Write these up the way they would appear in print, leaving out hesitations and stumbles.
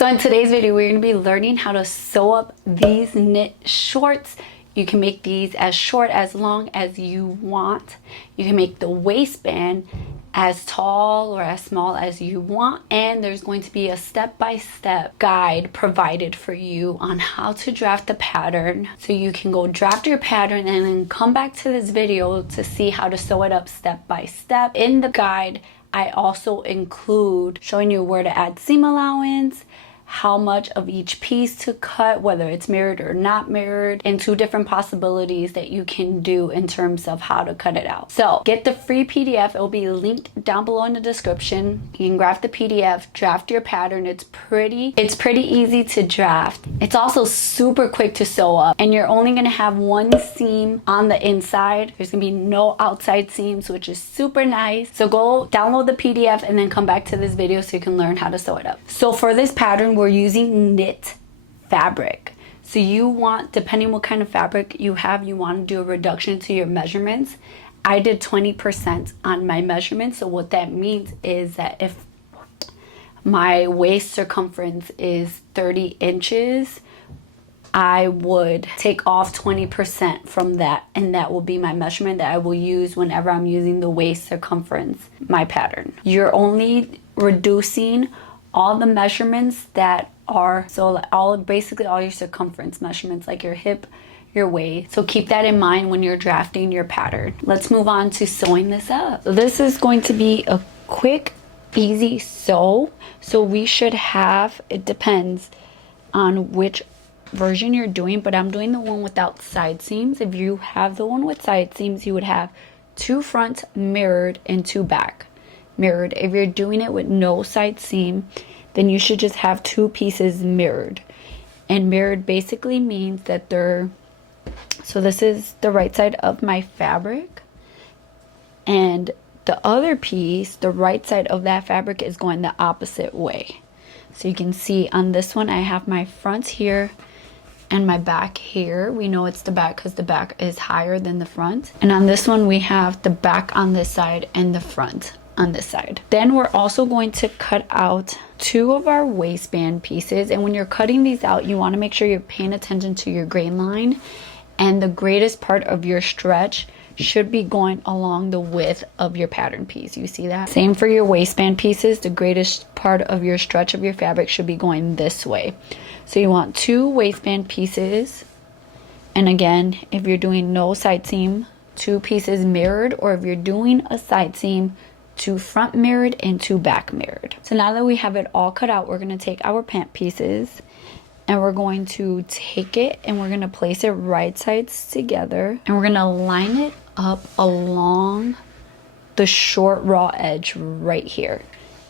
So in today's video, we're going to be learning how to sew up these knit shorts. You can make these as short, as long as you want. You can make the waistband as tall or as small as you want. And there's going to be a step-by-step guide provided for you on how to draft the pattern. So you can go draft your pattern and then come back to this video to see how to sew it up step by step. In the guide, I also include showing you where to add seam allowance, how much of each piece to cut, whether it's mirrored or not mirrored, and 2 different possibilities that you can do in terms of how to cut it out. So get the free PDF. It will be linked down below in the description. You can grab the PDF, draft your pattern. It's pretty easy to draft. It's also super quick to sew up, and you're only gonna have 1 seam on the inside. There's gonna be no outside seams, which is super nice. So go download the PDF and then come back to this video so you can learn how to sew it up. So for this pattern, we're using knit fabric. So you want, depending what kind of fabric you have, you want to do a reduction to your measurements. I did 20% on my measurements. So what that means is that if my waist circumference is 30 inches, I would take off 20% from that, and that will be my measurement that I will use whenever I'm using the waist circumference, my pattern. You're only reducing all the measurements that are, so basically all your circumference measurements, like your hip, your waist. So keep that in mind when you're drafting your pattern. Let's move on to sewing this up. So this is going to be a quick, easy sew. So we should have, it depends on which version you're doing, but I'm doing the one without side seams. If you have the one with side seams, you would have 2 front mirrored and 2 back mirrored. If you're doing it with no side seam, then you should just have 2 pieces mirrored. And mirrored basically means that they're, so this is the right side of my fabric, and the other piece, the right side of that fabric, is going the opposite way. So you can see on this one I have my front here and my back here. We know it's the back because the back is higher than the front. And on this one we have the back on this side and the front on this side. Then we're also going to cut out 2 of our waistband pieces, and when you're cutting these out, you want to make sure you're paying attention to your grain line, and the greatest part of your stretch should be going along the width of your pattern piece. You see that? Same for your waistband pieces. The greatest part of your stretch of your fabric should be going this way. So you want 2 waistband pieces, and again, if you're doing no side seam, 2 pieces mirrored, or if you're doing a side seam, 2 front mirrored and 2 back mirrored. So now that we have it all cut out, we're going to take our pant pieces and we're going to take it and we're going to place it right sides together, and we're going to line it up along the short raw edge right here,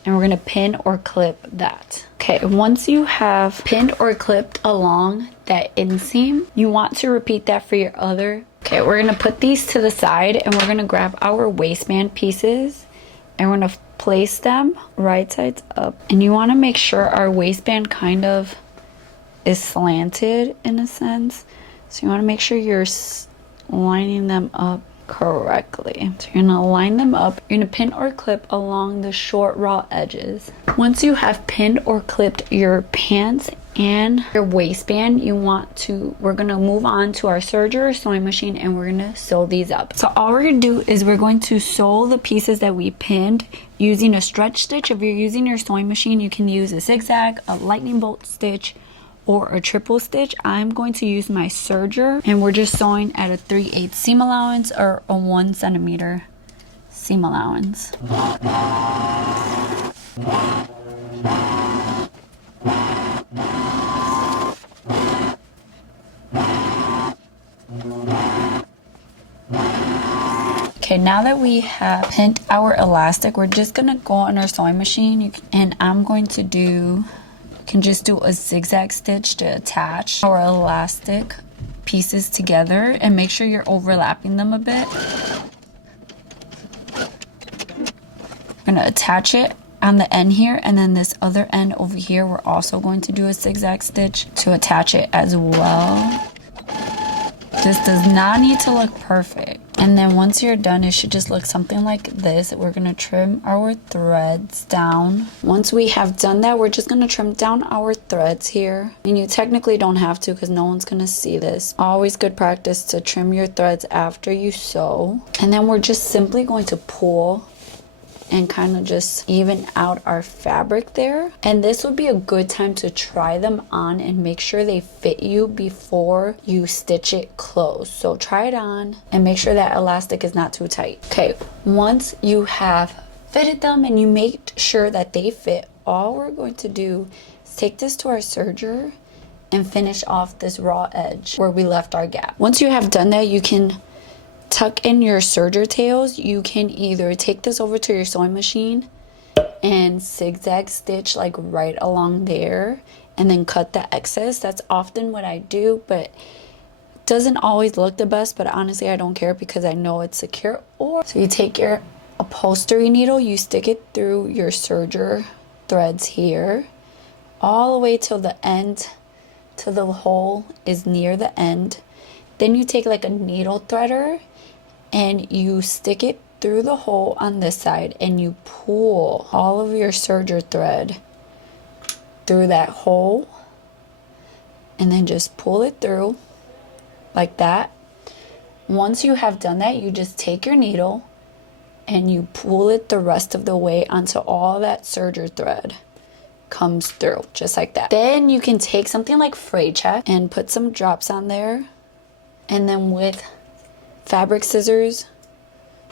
and we're going to pin or clip that. Okay, once you have pinned or clipped along that inseam, you want to repeat that for your other. Okay, we're going to put these to the side and we're going to grab our waistband pieces and we're going to place them right sides up. And you want to make sure our waistband kind of is slanted in a sense. So you want to make sure you're lining them up correctly. So you're going to line them up. You're going to pin or clip along the short raw edges. Once you have pinned or clipped your pants and your waistband, we're going to move on to our serger or sewing machine, and we're going to sew these up. So all we're going to do is we're going to sew the pieces that we pinned using a stretch stitch. If you're using your sewing machine, you can use a zigzag, a lightning bolt stitch, or a triple stitch. I'm going to use my serger, and we're just sewing at a 3/8 seam allowance or a 1 centimeter seam allowance. Okay, now that we have pinned our elastic, we're just gonna go on our sewing machine, and I'm going to do, you can just do a zigzag stitch to attach our elastic pieces together, and make sure you're overlapping them a bit. I'm gonna attach it on the end here, and then this other end over here, we're also going to do a zigzag stitch to attach it as well. This does not need to look perfect. And then once you're done, it should just look something like this. We're gonna trim our threads down. Once we have done that, we're just gonna trim down our threads here. And you technically don't have to because no one's gonna see this. Always good practice to trim your threads after you sew. And then we're just simply going to pull and kind of just even out our fabric there. And this would be a good time to try them on and make sure they fit you before you stitch it closed. So try it on and make sure that elastic is not too tight. Okay, once you have fitted them and you make sure that they fit, all we're going to do is take this to our serger and finish off this raw edge where we left our gap. Once you have done that, you can tuck in your serger tails. You can either take this over to your sewing machine and zigzag stitch like right along there and then cut the excess. That's often what I do, but it doesn't always look the best, but honestly I don't care because I know it's secure. Or so you take your upholstery needle, you stick it through your serger threads here all the way till the end, till the hole is near the end. Then you take like a needle threader and you stick it through the hole on this side and you pull all of your serger thread through that hole and then just pull it through like that. Once you have done that, you just take your needle and you pull it the rest of the way until all that serger thread comes through, just like that. Then you can take something like fray check and put some drops on there, and then with fabric scissors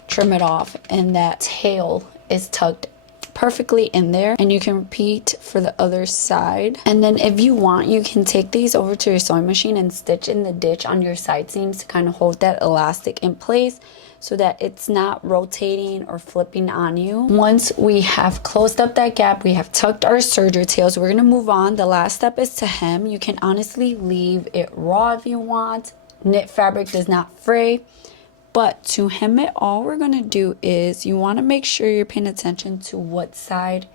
trim it off, and that tail is tucked perfectly in there. And you can repeat for the other side. And then if you want, you can take these over to your sewing machine and stitch in the ditch on your side seams to kind of hold that elastic in place so that it's not rotating or flipping on you. Once we have closed up that gap, we have tucked our serger tails, we're gonna move on. The last step is to hem. You can honestly leave it raw if you want. Knit fabric does not fray. But to hem it, all we're going to do is you want to make sure you're paying attention to what side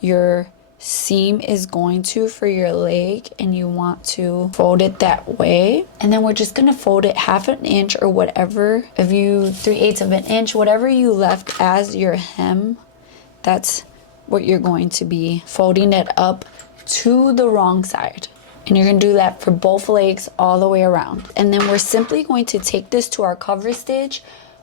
your seam is going to for your leg, and you want to fold it that way. And then we're just going to fold it 1/2 inch or whatever, if you 3/8 of an inch, whatever you left as your hem, that's what you're going to be folding it up to the wrong side. And you're going to do that for both legs all the way around. And then we're simply going to take this to our cover stitch,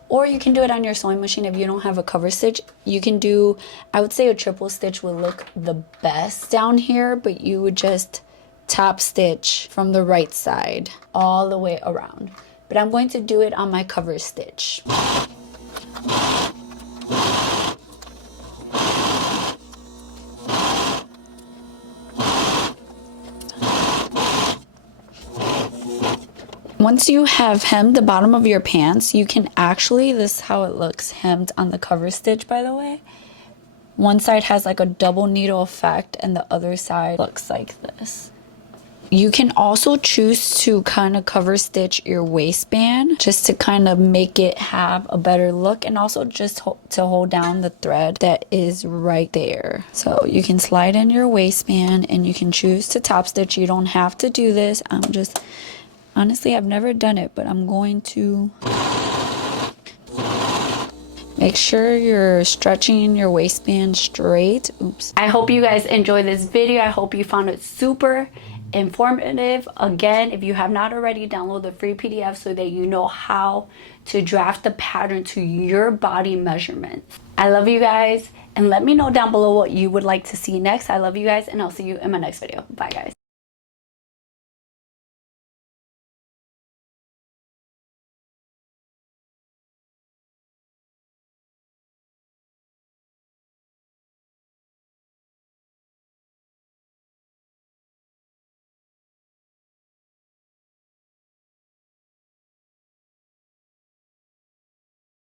or you can do it on your sewing machine if you don't have a cover stitch. You can do, I would say a triple stitch would look the best down here, but you would just top stitch from the right side all the way around. But I'm going to do it on my cover stitch. Once you have hemmed the bottom of your pants, you can actually, this is how it looks hemmed on the cover stitch, by the way. One side has like a double needle effect and the other side looks like this. You can also choose to kind of cover stitch your waistband just to kind of make it have a better look, and also just to hold down the thread that is right there. So you can slide in your waistband and you can choose to top stitch. You don't have to do this. Honestly, I've never done it, but I'm going to make sure you're stretching your waistband straight. Oops. I hope you guys enjoyed this video. I hope you found it super informative. Again, if you have not already, download the free PDF so that you know how to draft the pattern to your body measurements. I love you guys, and let me know down below what you would like to see next. I love you guys, and I'll see you in my next video. Bye, guys.